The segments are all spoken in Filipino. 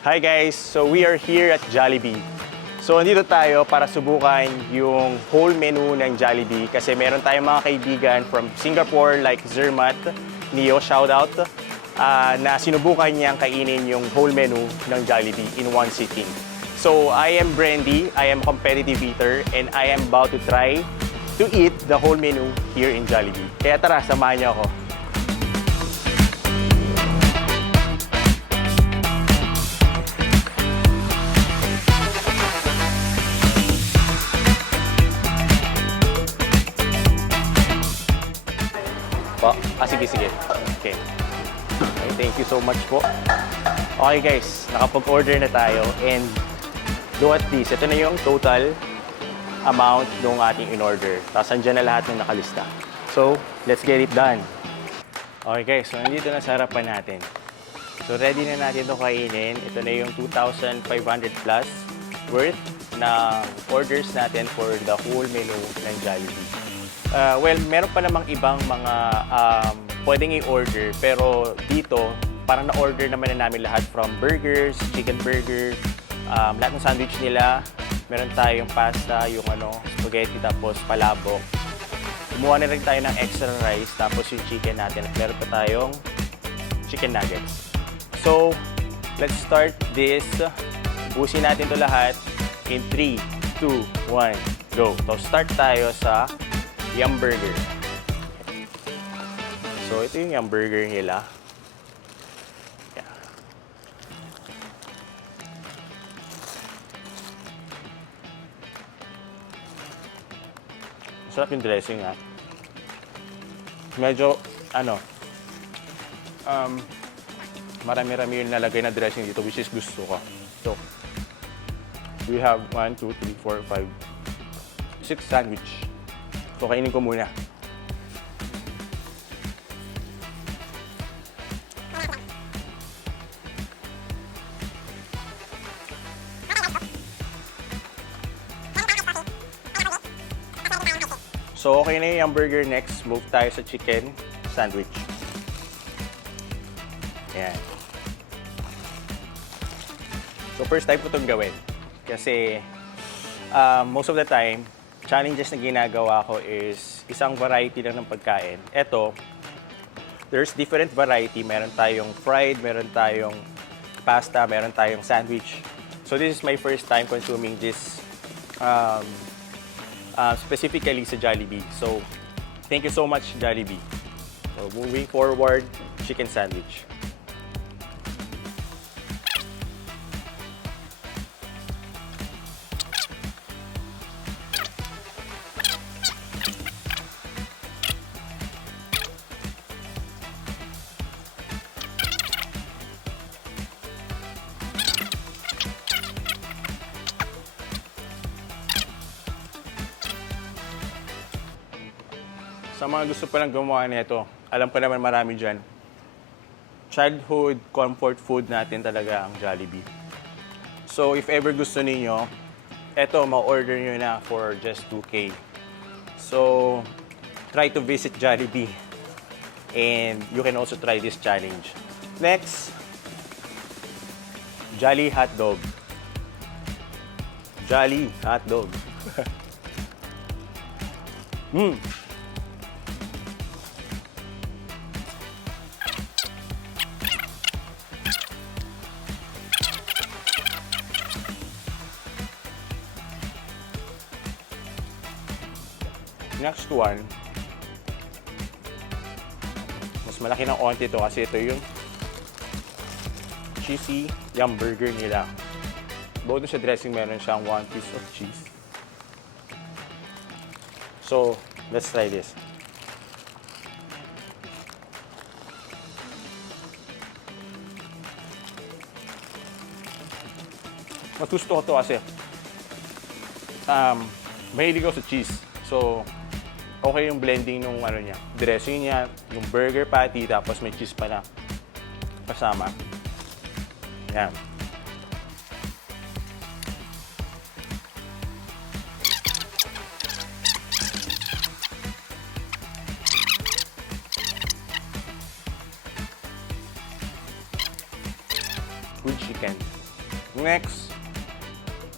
Hi guys! So we are here at Jollibee. So andito tayo para subukan yung whole menu ng Jollibee kasi meron tayong mga kaibigan from Singapore like Zermat, Neo, shoutout, na sinubukan niyang kainin yung whole menu ng Jollibee in one sitting. So I am Brandy, I am a competitive eater, and I am about to try to eat the whole menu here in Jollibee. Kaya tara, samahan niyo ako. Po? Sige. Okay. Thank you so much po. Okay guys, nakapag-order na tayo and look at this. Ito na yung total amount ng ating in-order. Tapos andyan na lahat ng nakalista. So, let's get it done. Okay guys, so nandito na sa harapan natin. So, ready na natin ito kainin. Ito na yung 2,500 plus worth na orders natin for the whole menu ng Jollibee. Well, meron pa namang ibang mga pwedeng i-order, pero dito, parang na-order naman na namin lahat from burgers, chicken burger, lahat ng sandwich nila. Meron tayong pasta, yung spaghetti, tapos palabok. Kumuha na rin tayo ng extra rice, tapos yung chicken natin. At meron pa tayong chicken nuggets. So, let's start this. Busin natin to lahat in 3, 2, 1, go. So, start tayo sa Yum Burger. So, ito yung Yum Burger nila. Yeah. Masarap yung dressing, ha. Medyo, marami-rami yung nalagay na dressing dito, which is gusto ko. So, we have 1, 2, 3, 4, 5, 6 sandwich. So, kainin ko muna. So, okay na yung burger. Next, move tayo sa chicken sandwich. Ayan. So, first time ko itong gawin. Kasi, most of the time, challenges na ginagawa ko is isang variety lang ng pagkain. Ito, there's different variety. Meron tayong fried, meron tayong pasta, meron tayong sandwich. So this is my first time consuming this specifically sa Jollibee. So thank you so much, Jollibee. So moving forward, chicken sandwich. Sa mga gusto pa lang gumawa nito, alam ko naman marami dyan. Childhood comfort food natin talaga ang Jollibee. So if ever gusto niyo, eto ma-order nyo na for just 2K. So try to visit Jollibee and you can also try this challenge. Next, Jolly Hot Dog. Jolly Hot Dog. Next one, mas malaki ng onti ito kasi ito yung cheesy Yum Burger nila. Bukod sa dressing, meron siyang 1 piece of cheese. So, let's try this. Mas gusto ko ito kasi mahilig ako sa cheese. So, okay yung blending ng niya, dressing niya, yung burger patty, tapos may cheese pa na kasama. Yan. Good chicken.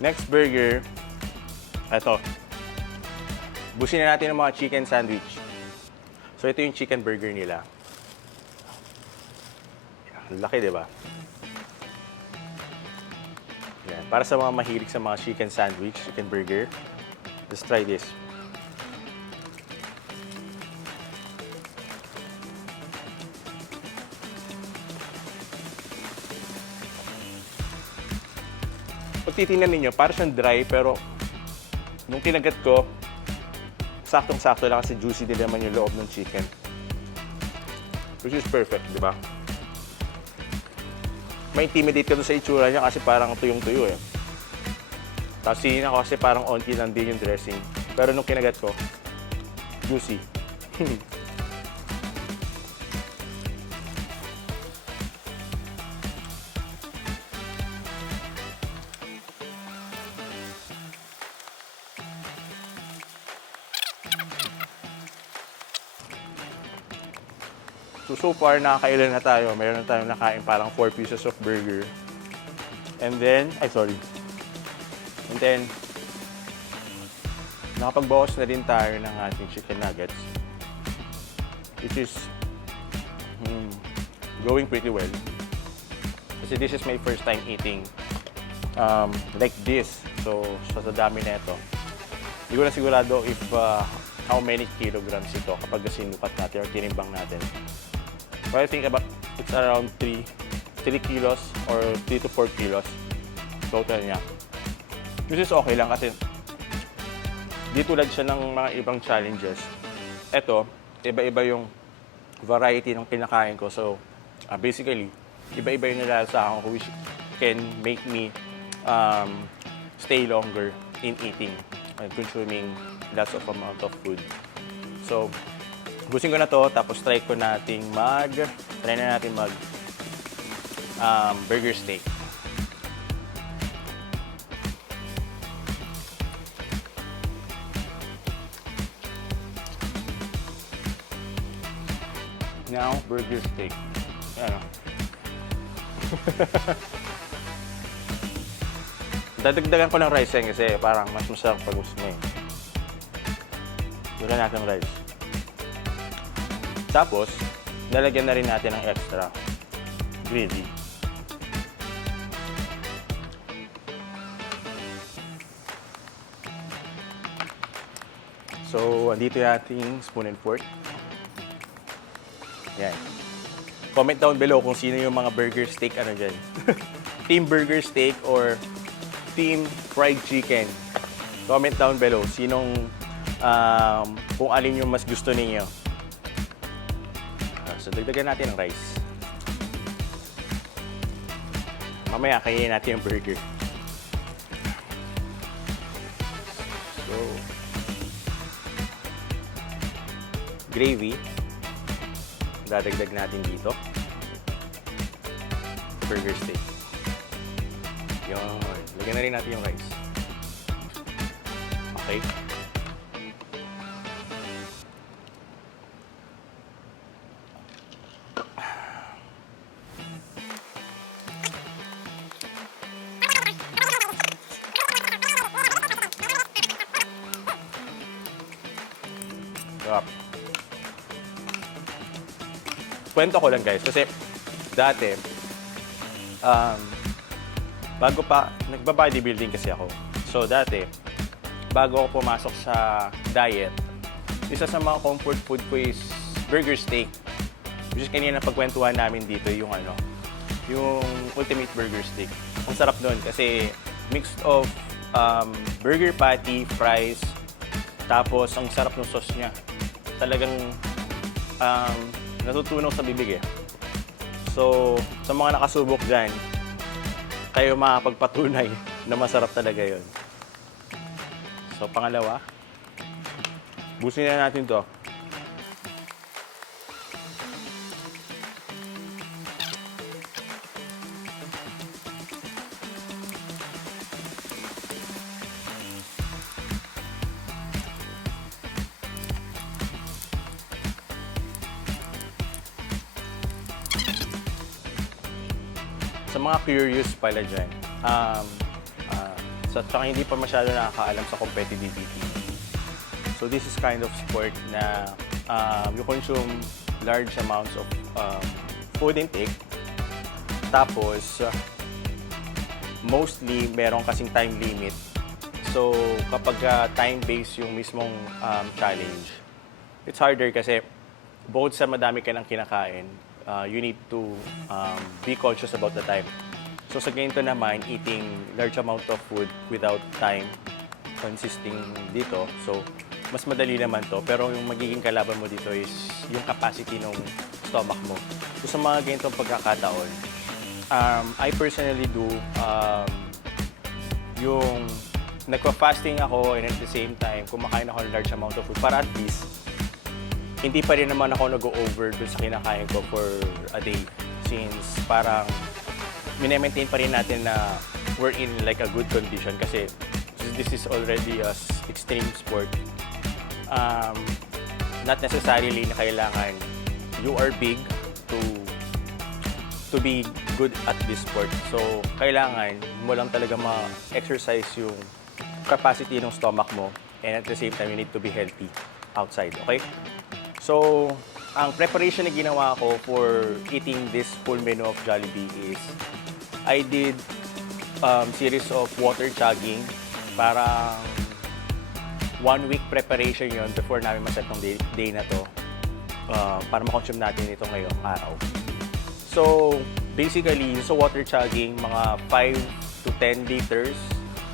Next burger, ito. Busin na natin ang mga chicken sandwich. So, ito yung chicken burger nila. Ang laki, di ba? Yan. Para sa mga mahilig sa mga chicken sandwich, chicken burger, let's try this. Pag titingnan ninyo, parang siyang dry, pero nung kinagat ko, saktong-sakto lang kasi juicy din naman yung loob ng chicken. Which is perfect, di ba? Ma-intimidate ka doon sa itsura niya kasi parang tuyong-tuyo eh. Tapos sinin ako kasi parang onti lang din yung dressing. Pero nung kinagat ko, juicy. So far, nakakailan na tayo. Mayroon na tayong nakain parang 4 pieces of burger. And then, nakapagbawas na din tayo ng ating chicken nuggets. Which is going pretty well. Kasi this is my first time eating like this. So, sa dami na ito. Hindi ko na sigurado if how many kilograms ito kapag sinukat natin or tinimbang natin. But I think about it's around 3 kilos or 3 to 4 kilos total niya. This is okay lang kasi di tulad siya ng mga ibang challenges. Ito, iba-iba yung variety ng kinakain ko. So, basically, iba-iba yung nilalasahan ko which can make me stay longer in eating and consuming lots of amount of food. So, busin ko na to, tapos try na natin mag burger steak. Now, burger steak. Ayan o. Dadagdagan ko ng rice yan kasi parang mas masarap pag gusto mo eh. Wala natin rice. Tapos, lalagyan na rin natin ng extra gravy. So, andito yung ating spoon and fork. Yan. Comment down below kung sino yung mga burger steak ano dyan. Team burger steak or team fried chicken. Comment down below sinong kung alin yung mas gusto ninyo. So, dagdagan natin ng rice. Mamaya, kainin natin yung burger. So, gravy. Dadagdag natin dito. Burger steak. Yun. Lagyan na rin natin yung rice. Okay. Kwento ko lang guys, kasi dati, bago pa, nagba-bodybuilding kasi ako. So dati, bago ako pumasok sa diet, isa sa mga comfort food ko is burger steak. Which is kanina pagkwentuhan namin dito yung yung ultimate burger steak. Ang sarap nun kasi mixed of burger patty, fries, tapos ang sarap ng sauce niya. Talagang natutunaw sa bibig eh. So, sa mga nakasubok dyan, kayo makapagpatunay na masarap talaga yon. So, pangalawa, busin na natin to. Sa mga curious pala dyan, sa tsaka hindi pa masyado nakakaalam sa competitive eating. So this is kind of sport na you consume large amounts of food intake. Tapos, mostly meron kasing time limit. So kapag time-based yung mismong challenge, it's harder kasi bukod sa madami ka ng kinakain, you need to be conscious about the time. So sa ganito naman, eating large amount of food without time consisting dito. So mas madali naman to. Pero yung magiging kalaban mo dito is yung capacity ng stomach mo. So sa mga ganitong pagkakataon, I personally do yung nagpa-fasting ako and at the same time, kumakain ako ng large amount of food para at least hindi pa rin naman ako nag-over dun sa kinakain ko for a day. Since parang minemaintain pa rin natin na we're in like a good condition kasi this is already a extreme sport. Not necessarily na kailangan you are big to be good at this sport. So, kailangan mo lang talaga ma-exercise yung capacity ng stomach mo and at the same time, you need to be healthy outside, okay? So, ang preparation na ginawa ko for eating this full menu of Jollibee is I did series of water chugging. Parang 1 week preparation yon before namin maset ng day na to para makonsume natin ito ngayong araw. So, basically, sa water chugging, mga 5 to 10 liters,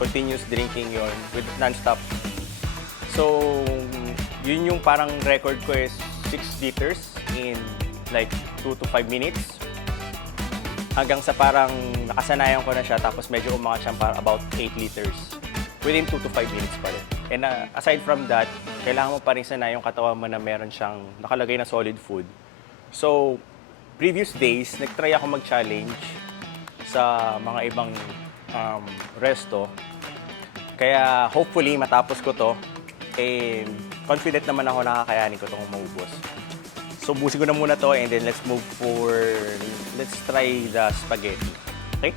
continuous drinking yon with non-stop. So, yun yung parang record ko is 6 liters in like 2 to 5 minutes. Hanggang sa parang nakasanayan ko na siya tapos medyo umangat siya para about 8 liters within 2 to 5 minutes pa rin. And aside from that, kailangan mo pa rin sanay yung katawan mo na meron siyang nakalagay na solid food. So, previous days, nag-try ako mag-challenge sa mga ibang resto. Kaya hopefully matapos ko to and confident naman ako na kakayanin ko itong maubos. So, busin ko na muna to and then let's try the spaghetti. Okay?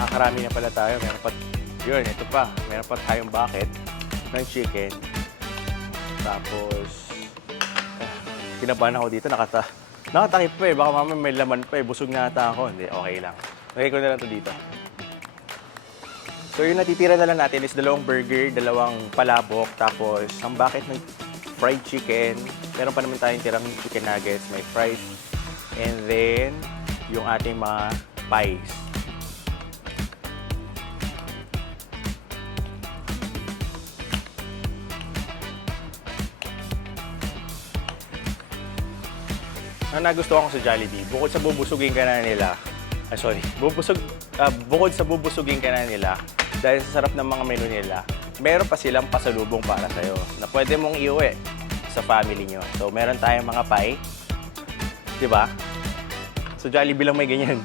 Nakakarami na pala tayo. Meron pa tayong bucket ng chicken. Tapos, kinabahan ako dito. Nakatakip pa eh. Baka mamaya may laman pa eh. Busog na ata ako. Hindi, okay lang. Lagay ko na lang ito dito. So, yung natitira na lang natin is 2 burger, 2 palabok, tapos ang bucket ng fried chicken. Meron pa naman tayong tirang chicken nuggets, may fries. And then, yung ating mga pies. Ang nagustuhan ko sa Jollibee, bukod sa bubusugin ka na nila, bukod sa bubusugin ka na nila, dahil sa sarap ng mga menu nila, meron pa silang pasalubong para sa'yo na pwede mong iuwi sa family nyo. So, meron tayong mga pie, di ba? So, Jollibee lang may ganyan.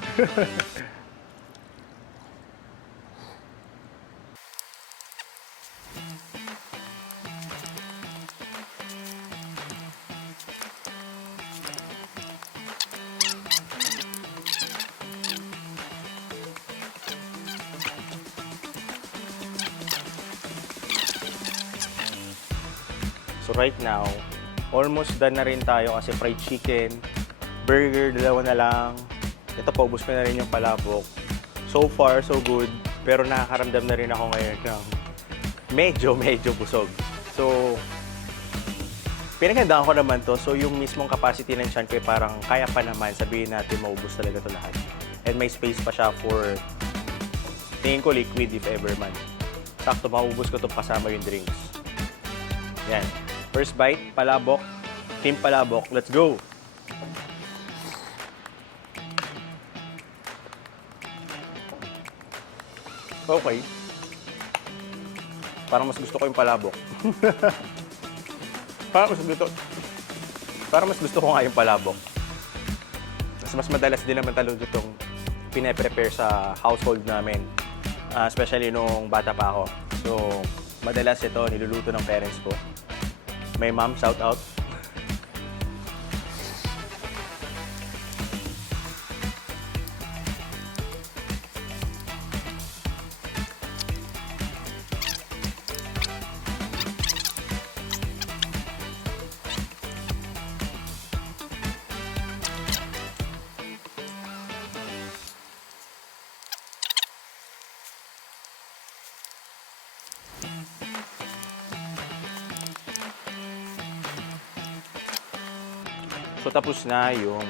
So right now, almost done na rin tayo kasi fried chicken, burger, 2 na lang. Ito, paubos ko na rin yung palabok. So far, so good. Pero nakakaramdam na rin ako ngayon ng medyo busog. So, pinagandaan ko naman to. So, yung mismong capacity ng tiyan ko parang kaya pa naman. Sabihin natin, maubos talaga to lahat. And may space pa siya for, tingin ko, liquid if ever man. Sakto, maubos ko to kasama yung drinks. Yan. First bite, palabok. Team palabok. Let's go! Okay. Parang mas gusto ko yung palabok. Parang mas gusto ko nga yung palabok. Mas madalas din naman talaga itong pine-prepare sa household namin. Especially nung bata pa ako. So, madalas ito niluluto ng parents ko. May mom, shout out. So, tapos na yung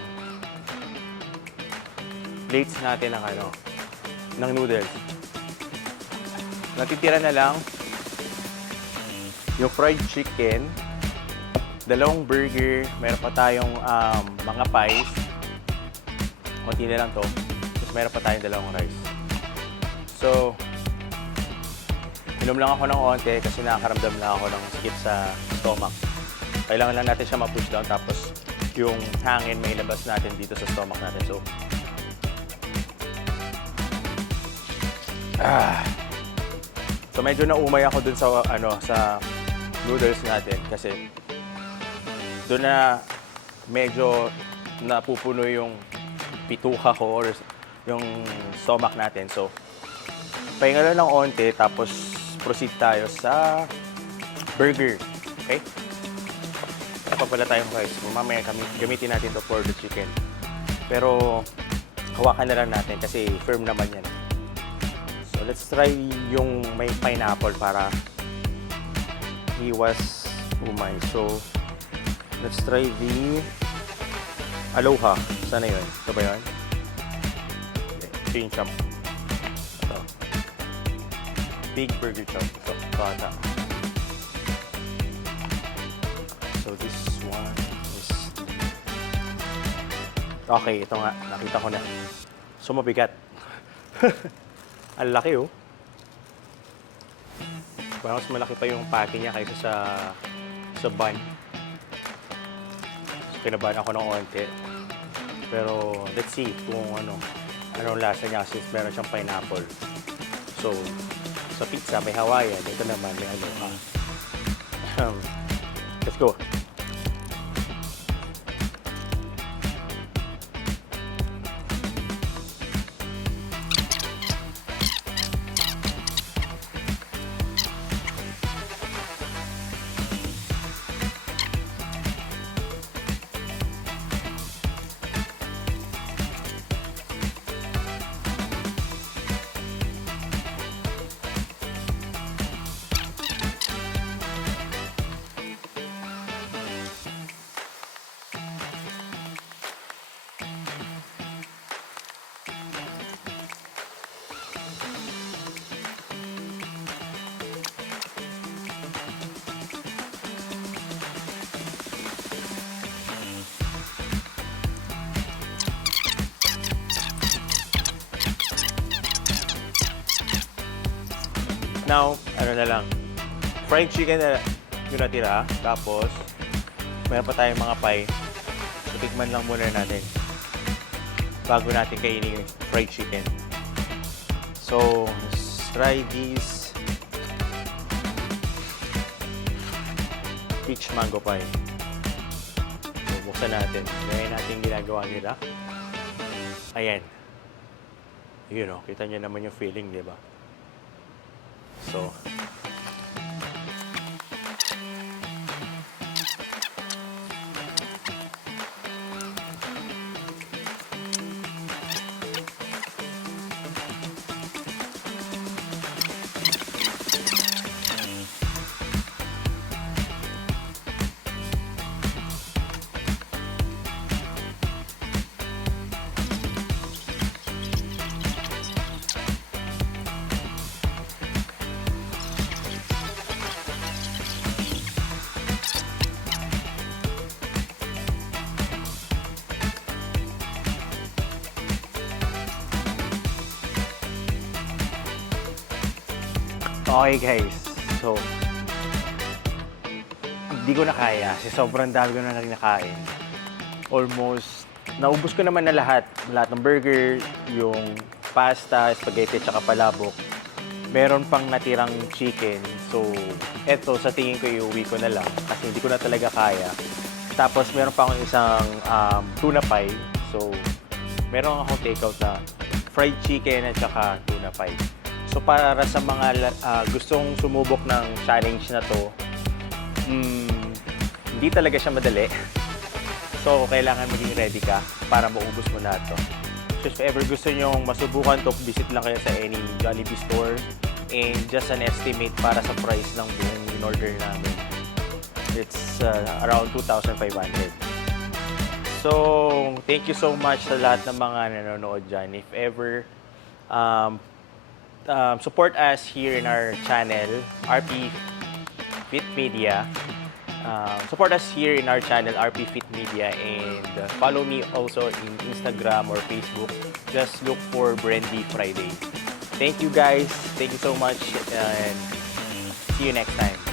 plates natin ng noodles. Natitira na lang yung fried chicken, 2 burger, meron pa tayong mga pies. Konti na lang to. Tapos meron pa tayong 2 rice. So, inom lang ako ng onte kasi nakakaramdam na ako ng sakit sa stomach. Kailangan lang natin siya ma-push down tapos yung hangin may labas natin dito sa stomach natin. So medyo naumay ako dun sa noodles natin kasi doon na medyo napupuno yung pituha ko or yung stomach natin. So pahinga lang ng onte tapos proceed tayo sa burger. Okay? Pa pala tayong rice. Mamaya gamitin natin to for the chicken. Pero hawakan na lang natin kasi firm naman yan. So let's try yung may pineapple para iwas umay. So let's try the aloha. Sana yun? Ito ba yun? Okay. Ito yung chop. Ito. Big burger chop. Ito. Ito. So this one is... Okay, ito nga. Nakita ko na. So mabigat. Ang laki oh. Parang mas malaki pa yung patty niya kaysa sa bun. So kinabahan ako ng onte. Pero let's see kung anong lasa niya kasi meron siyang pineapple. So sa pizza may Hawaiian. Ito naman may aloha. Let's go. Now, na lang. Fried chicken na yung natira. Tapos, meron pa tayong mga pie. So, tikman lang muna natin. Bago natin kainin yung fried chicken. So, let's try this peach mango pie. So, buksan natin. Gawin natin ginagawa nila. Ayan. Yun o, kita nyo naman yung feeling, di ba? So, okay guys, so di ko na kaya kasi sobrang dami ko na nakain. Almost, naubos ko naman na lahat. Lahat ng burger, yung pasta, spaghetti, tsaka palabok. Meron pang natirang chicken. So, eto, sa tingin ko iuwi ko na lang kasi hindi ko na talaga kaya. Tapos, meron pa akong isang tuna pie. So, meron akong takeout na fried chicken at saka tuna pie. So, para sa mga gustong sumubok ng challenge na to, hindi talaga siya madali. So, kailangan maging ready ka para maubos mo na ito. So, if ever gusto nyong masubukan to, visit lang kayo sa any Jollibee store. And just an estimate para sa price ng buong in-order namin. It's around 2,500. So, thank you so much sa lahat ng mga nanonood dyan. If ever, support us here in our channel, RP Fit Media. Support us here in our channel, RP Fit Media, and follow me also in Instagram or Facebook. Just look for Brandy Friday. Thank you guys. Thank you so much, and see you next time.